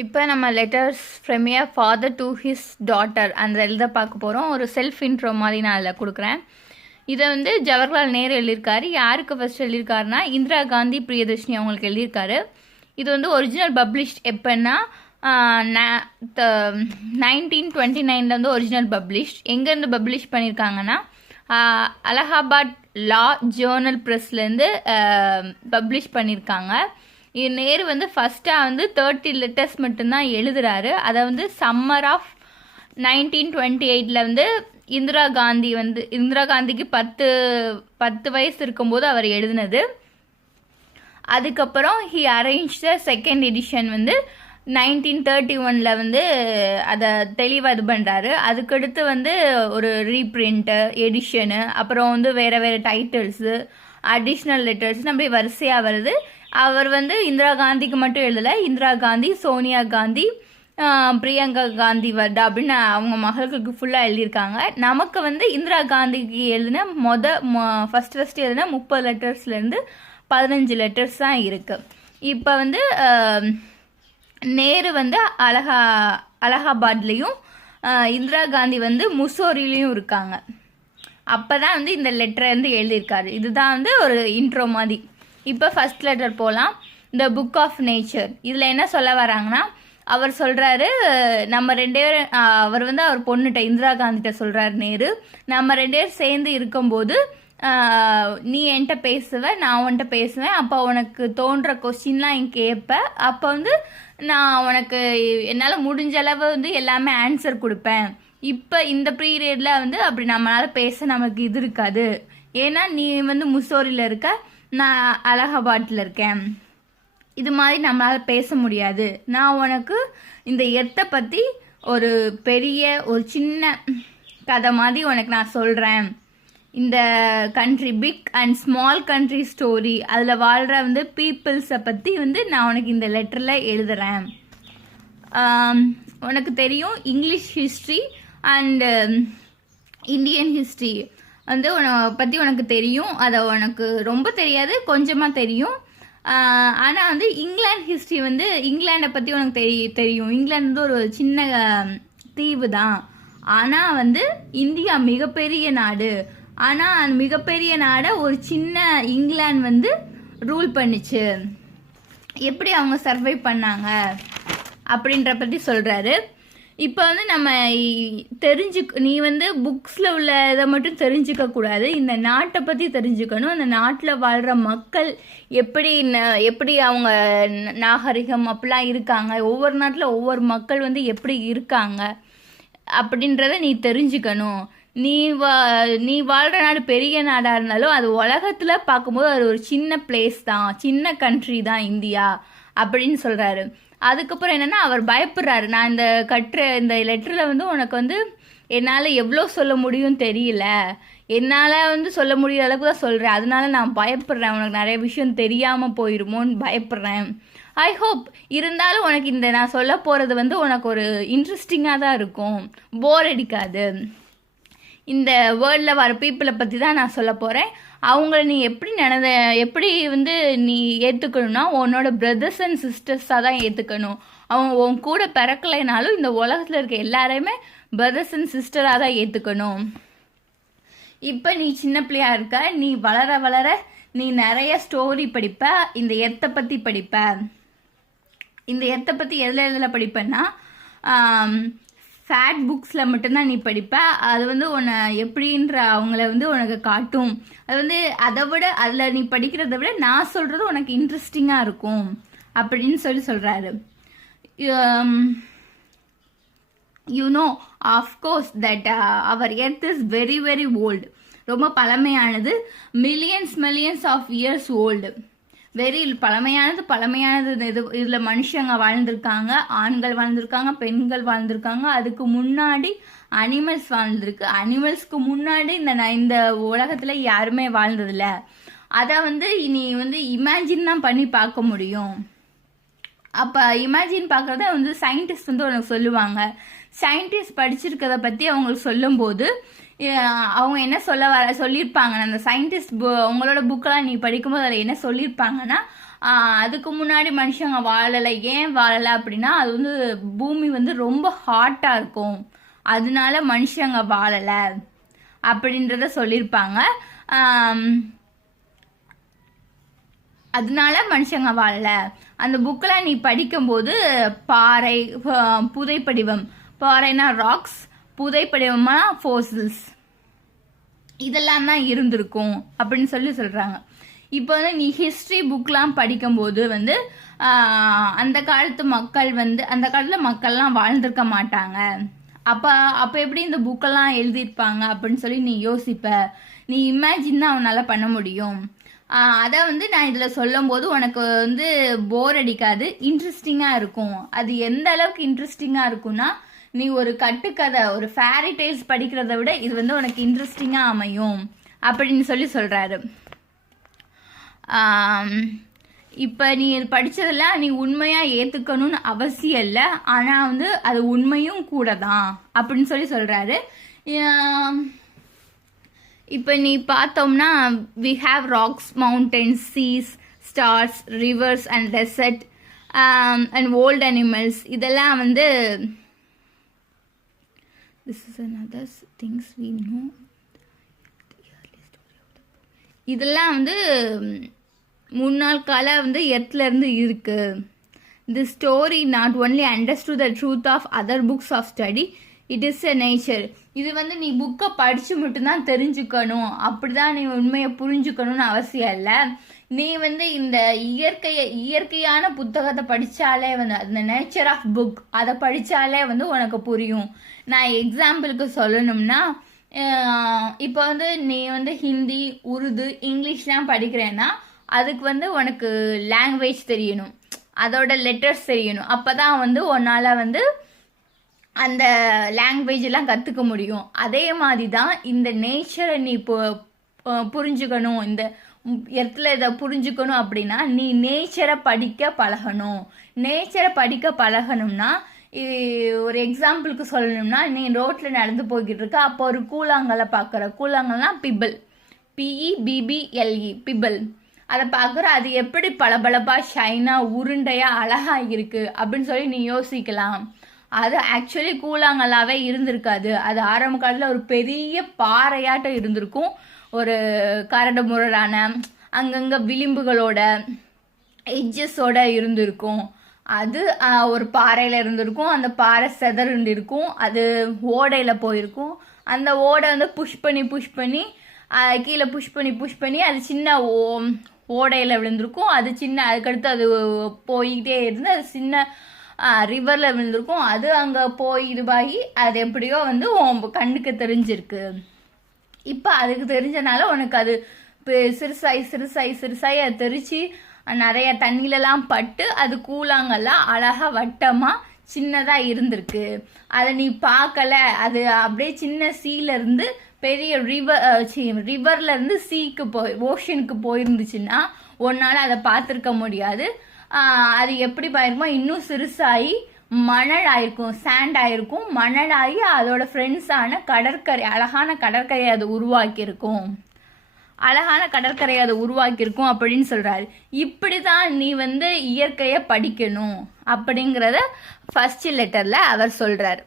இப்போ நம்ம letters from a father to his daughter அந்த எழுத பார்க்க போகிறோம். ஒரு செல்ஃப் இன்ட்ரோ மாதிரி நான் அதில் கொடுக்குறேன். இதை வந்து ஜவஹர்லால் நேரு எழுதியிருக்காரு. யாருக்கு ஃபர்ஸ்ட் எழுதியிருக்காருன்னா இந்திரா காந்தி பிரியதர்ஷினி அவங்களுக்கு எழுதியிருக்காரு. இது வந்து ஒரிஜினல் பப்ளிஷ்ட் எப்போன்னா 1929 வந்து ஒரிஜினல் பப்ளிஷ்ட். எங்கேருந்து பப்ளிஷ் பண்ணியிருக்காங்கன்னா அலகாபாத் லா ஜேர்னல் ப்ரெஸ்லேருந்து பப்ளிஷ் பண்ணியிருக்காங்க. நேரு வந்து ஃபஸ்ட்டாக வந்து 30 லெட்டர்ஸ் மட்டும்தான் எழுதுறாரு. அதை வந்து சம்மர் ஆஃப் 1928 வந்து இந்திரா காந்திக்கு 10 வயசு இருக்கும்போது அவர் எழுதினது. அதுக்கப்புறம் he arrange the second edition வந்து 1931 வந்து அதை தெளிவாக இது பண்ணுறாரு. அதுக்கடுத்து வந்து ஒரு ரீப்ரிண்ட்டு எடிஷனு, அப்புறம் வந்து வேறு டைட்டில்ஸு, அடிஷ்னல் லெட்டர்ஸ் அப்படி வரிசையாக வருது. அவர் வந்து இந்திரா காந்திக்கு மட்டும் எழுதலை, இந்திரா காந்தி, சோனியா காந்தி, பிரியங்கா காந்தி வர்டா அப்படின்னு அவங்க மகளுக்கு ஃபுல்லாக எழுதியிருக்காங்க. நமக்கு வந்து இந்திரா காந்திக்கு எழுதின ஃபஸ்ட்டு எழுதின 30 லெட்டர்ஸ்லேருந்து 15 லெட்டர்ஸ் தான் இருக்குது. இப்போ வந்து நேரு வந்து அலகாபாத்லேயும் இந்திரா காந்தி வந்து முசோரிலையும் இருக்காங்க. அப்போ தான் வந்து இந்த லெட்டரை வந்து எழுதியிருக்காரு. இதுதான் வந்து ஒரு இன்ட்ரோ மாதிரி. இப்போ ஃபஸ்ட் லெட்டர் போகலாம். The book of nature. இதில் என்ன சொல்ல வராங்கன்னா, அவர் சொல்கிறாரு நம்ம 2 பேரும் அவர் வந்து அவர் பொண்ணுகிட்ட இந்திரா காந்திகிட்ட சொல்கிறார் நேரு, நம்ம 2 பேரும் சேர்ந்து இருக்கும்போது நீ என்கிட்ட பேசுவ, நான் உன்கிட்ட பேசுவேன். அப்போ உனக்கு தோன்ற கொஸ்டின்லாம் என் கேட்பேன். அப்போ வந்து நான் உனக்கு என்னால் முடிஞ்ச அளவு வந்து எல்லாமே ஆன்சர் கொடுப்பேன். இப்போ இந்த பீரியடில் வந்து அப்படி நம்மளால் பேச நமக்கு இது இருக்காது. ஏன்னா நீ வந்து முசோரியில் இருக்க, நான் அலகாபாத்தில் இருக்கேன். இது மாதிரி நம்மளால் பேச முடியாது. நான் உனக்கு இந்த எர்த்தை பற்றி ஒரு சின்ன கதை மாதிரி உனக்கு நான் சொல்கிறேன். இந்த country, big and small country story, அதில் வாழ்கிற வந்து பீப்புள்ஸை பற்றி வந்து நான் உனக்கு இந்த லெட்டரில் எழுதுகிறேன். உனக்கு தெரியும் English history and Indian history வந்து பற்றி உனக்கு தெரியும். அதை உனக்கு ரொம்ப தெரியாது, கொஞ்சமாக தெரியும். ஆனால் வந்து இங்கிலாந்து ஹிஸ்ட்ரி வந்து இங்கிலாண்டை பற்றி உனக்கு தெரியும். இங்கிலாந்து வந்து ஒரு சின்ன தீவு தான். ஆனால் வந்து இந்தியா மிகப்பெரிய நாடு. ஆனால் அந்த மிகப்பெரிய நாடை ஒரு சின்ன இங்கிலாந்து வந்து ரூல் பண்ணிச்சு. எப்படி அவங்க சர்வை பண்ணாங்க அப்படின்ற பற்றி சொல்கிறாரு. இப்போ வந்து நம்ம நீ வந்து புக்ஸில் உள்ள இதை மட்டும் தெரிஞ்சுக்க கூடாது, இந்த நாட்டை பற்றி தெரிஞ்சுக்கணும். அந்த நாட்டில் வாழ்கிற மக்கள் எப்படி அவங்க நாகரிகம் அப்படிலாம் இருக்காங்க, ஒவ்வொரு நாட்டில் ஒவ்வொரு மக்கள் வந்து எப்படி இருக்காங்க அப்படின்றத நீ தெரிஞ்சுக்கணும். நீ வாழ்கிற நாடு பெரிய நாடாக இருந்தாலும் அது உலகத்தில் பார்க்கும்போது அது ஒரு சின்ன பிளேஸ் தான், சின்ன கண்ட்ரி தான் இந்தியா அப்படின்னு சொல்கிறாரு. அதுக்கப்புறம் என்னென்னா அவர் பயப்படுறாரு. நான் இந்த லெட்டரில் வந்து உனக்கு வந்து என்னால் எவ்வளோ சொல்ல முடியும் தெரியல, என்னால் வந்து சொல்ல முடியாத அளவுக்கு தான் சொல்கிறேன். அதனால நான் பயப்படுறேன், உனக்கு நிறைய விஷயம் தெரியாமல் போயிடுமோன்னு பயப்படுறேன். ஐ ஹோப் இருந்தாலும் உனக்கு நான் சொல்ல போகிறது வந்து உனக்கு ஒரு இன்ட்ரெஸ்டிங்காக தான் இருக்கும், போர் அடிக்காது. இந்த வேர்ல்டில் வர பீப்புளை பற்றி தான் நான் சொல்ல போகிறேன். அவங்கள நீ எப்படி வந்து நீ ஏற்றுக்கணும்னா உன்னோட பிரதர்ஸ் அண்ட் சிஸ்டர்ஸாக தான் ஏற்றுக்கணும். அவங்க உன் கூட பிறக்கலைனாலும் இந்த உலகத்தில் இருக்க எல்லாரையுமே பிரதர்ஸ் அண்ட் சிஸ்டராக தான் ஏற்றுக்கணும். இப்போ நீ சின்ன பிள்ளையாக இருக்க, நீ வளர வளர நீ நிறைய ஸ்டோரி படிப்ப, இந்த எர்த்தை பற்றி படிப்ப. இந்த எர்த்தை பற்றி எதில் படிப்பேன்னா ஃபேட் புக்ஸில் மட்டும்தான் நீ படிப்ப. அது வந்து உன்னை எப்படின்ற அவங்கள வந்து உனக்கு காட்டும். அது வந்து அதில் நீ படிக்கிறத விட நான் சொல்கிறது உனக்கு இன்ட்ரெஸ்டிங்காக இருக்கும் அப்படின்னு சொல்கிறாரு. யூ நோ ஆஃப்கோர்ஸ் தட் அவர் earth is very very old. ரொம்ப பழமையானது, millions of years old. Very பழமையானது. இதில் மனுஷங்க வாழ்ந்திருக்காங்க, ஆண்கள் வாழ்ந்திருக்காங்க, பெண்கள் வாழ்ந்திருக்காங்க. அதுக்கு முன்னாடி அனிமல்ஸ் வாழ்ந்திருக்கு. அனிமல்ஸ்க்கு முன்னாடி இந்த உலகத்தில் யாருமே வாழ்ந்ததில்ல. அதை வந்து நீ வந்து இமேஜின் தான் பண்ணி பார்க்க முடியும். அப்போ இமேஜின் பார்க்குறத வந்து சயின்டிஸ்ட் வந்து உனக்கு சொல்லுவாங்க. சயின்டிஸ்ட் படிச்சிருக்கிறத பற்றி அவங்களுக்கு சொல்லும்போது அவங்க என்ன சொல்லியிருப்பாங்க, அந்த சயின்டிஸ்ட் உங்களோட புக்கெல்லாம் நீ படிக்கும்போது அதில் என்ன சொல்லியிருப்பாங்கன்னா, அதுக்கு முன்னாடி மனுஷங்க வாழலை. ஏன் வாழலை அப்படின்னா அது வந்து பூமி வந்து ரொம்ப ஹாட்டாக இருக்கும், அதனால மனுஷங்க வாழலை அப்படின்றத சொல்லியிருப்பாங்க. அதனால மனுஷங்க வாழலை. அந்த புக்கில் நீ படிக்கும்போது பாறை, புதைப்படிவம், பாறைனா ராக்ஸ், புதைப்படிவமா ஃபோசில்ஸ், இதெல்லாம் தான் இருந்திருக்கும் அப்படின்னு சொல்கிறாங்க. இப்போ வந்து நீ ஹிஸ்ட்ரி புக்லாம் படிக்கும்போது வந்து அந்த காலத்து மக்கள் வந்து அந்த காலத்தில் மக்கள்லாம் வாழ்ந்திருக்க மாட்டாங்க. அப்போ எப்படி இந்த புக்கெல்லாம் எழுதியிருப்பாங்க அப்படின்னு சொல்லி நீ யோசிப்ப, நீ இமேஜின் தான் அவனால் பண்ண முடியும். அதை வந்து நான் இதில் சொல்லும் போது உனக்கு வந்து போர் அடிக்காது, இன்ட்ரெஸ்டிங்காக இருக்கும். அது எந்த அளவுக்கு இன்ட்ரெஸ்டிங்காக இருக்கும்னா, நீ ஒரு கட்டுக்கதை, ஒரு ஃபேரி டேல்ஸ் படிக்கிறத விட இது வந்து உனக்கு இன்ட்ரெஸ்டிங்காக அமையும் அப்படின்னு சொல்கிறாரு. இப்போ நீ படித்ததெல்லாம் நீ உண்மையாக ஏற்றுக்கணும்னு அவசியம் இல்லை, ஆனால் வந்து அது உண்மையும் கூட தான் அப்படின்னு சொல்கிறாரு. இப்போ நீ பார்த்தோம்னா we have rocks, mountains, seas, stars, rivers and desert and old animals. இதெல்லாம் வந்து this is another things we know. இதெல்லாம் வந்து முன்னாள் கால வந்து எர்த்லேருந்து இருக்கு. The story not only understood the truth of other books of study, it is a nature. இது வந்து நீ புக்கை படித்து மட்டும்தான் தெரிஞ்சுக்கணும், அப்படிதான் நீ உண்மையை புரிஞ்சுக்கணும்னு அவசியம் இல்லை. நீ வந்து இந்த இயற்கையான புத்தகத்தை படித்தாலே வந்து அந்த நேச்சர் ஆஃப் புக் அதை படித்தாலே வந்து உனக்கு புரியும். நான் எக்ஸாம்பிளுக்கு சொல்லணும்னா, இப்போ வந்து நீ வந்து ஹிந்தி, உருது, இங்கிலீஷ்லாம் படிக்கிறேன்னா அதுக்கு வந்து உனக்கு லாங்குவேஜ் தெரியணும், அதோட லெட்டர்ஸ் தெரியணும். அப்போ தான் வந்து உன்னால் வந்து அந்த லாங்குவேஜ் எல்லாம் கற்றுக்க முடியும். அதே மாதிரி தான் இந்த நேச்சரை நீ புரிஞ்சுக்கணும், இந்த இடத்துல இதை புரிஞ்சுக்கணும் அப்படின்னா நீ நேச்சரை படிக்க பழகணும். நேச்சரை படிக்க பழகணும்னா ஒரு எக்ஸாம்பிளுக்கு சொல்லணும்னா, நீ ரோட்டில் நடந்து போய்கிட்டு இருக்க, அப்போ ஒரு கூழாங்கலை பார்க்குற. கூழாங்கல்னா பிபிள், PEBBLE, பிபிள். அதை பார்க்குற, அது எப்படி பளபளப்பாக ஷைனாக உருண்டையாக அழகாக இருக்குது அப்படின்னு சொல்லி நீ யோசிக்கலாம். அது ஆக்சுவலி கூழாங்கல்லாவே இருந்திருக்காது. அது ஆரம்ப காலத்தில் ஒரு பெரிய பாறையாட்டம் இருந்திருக்கும், ஒரு கரடு முரடான அங்கங்கே விளிம்புகளோட எட்ஜஸோட இருந்திருக்கும். அது ஒரு பாறையில் இருந்திருக்கும், அந்த பாறை செதறுண்டு இருக்கும், அது ஓடையில் போயிருக்கும். அந்த ஓடை வந்து புஷ் பண்ணி கீழே புஷ் பண்ணி அது சின்ன ஓடையில் விழுந்திருக்கும். அது சின்ன, அதுக்கடுத்து அது போய்கிட்டே இருந்து அது சின்ன ரிவரில் விழுந்திருக்கும். அது அங்கே போய் இதுவாகி அது எப்படியோ வந்து கண்ணுக்கு தெரிஞ்சிருக்கு. இப்போ அதுக்கு தெரிஞ்சனால உனக்கு அது சிறுசாய் அது தெரிச்சு நிறைய தண்ணியிலலாம் பட்டு அது கூழாங்கல்லாம் அழகாக வட்டமாக சின்னதாக இருந்திருக்கு. அதை நீ பார்க்கல, அது அப்படியே சின்ன சீலேருந்து பெரிய ரிவர்லேருந்து சீக்கு ஓஷனுக்கு போயிருந்துச்சுன்னா உன்னால் அதை பார்த்துருக்க முடியாது. அது எப்படி பாயிருக்குமோ, இன்னும் சிறுசாகி மணல் ஆயிருக்கும், சாண்ட் ஆயிருக்கும். மணலாகி அதோட ஃப்ரெண்ட்ஸான கடற்கரை, அழகான கடற்கரை அது உருவாக்கியிருக்கும், அப்படின்னு சொல்கிறாரு. இப்படி தான் நீ வந்து இயற்கையை படிக்கணும் அப்படிங்கிறத ஃபர்ஸ்ட் லெட்டரில் அவர் சொல்கிறார்.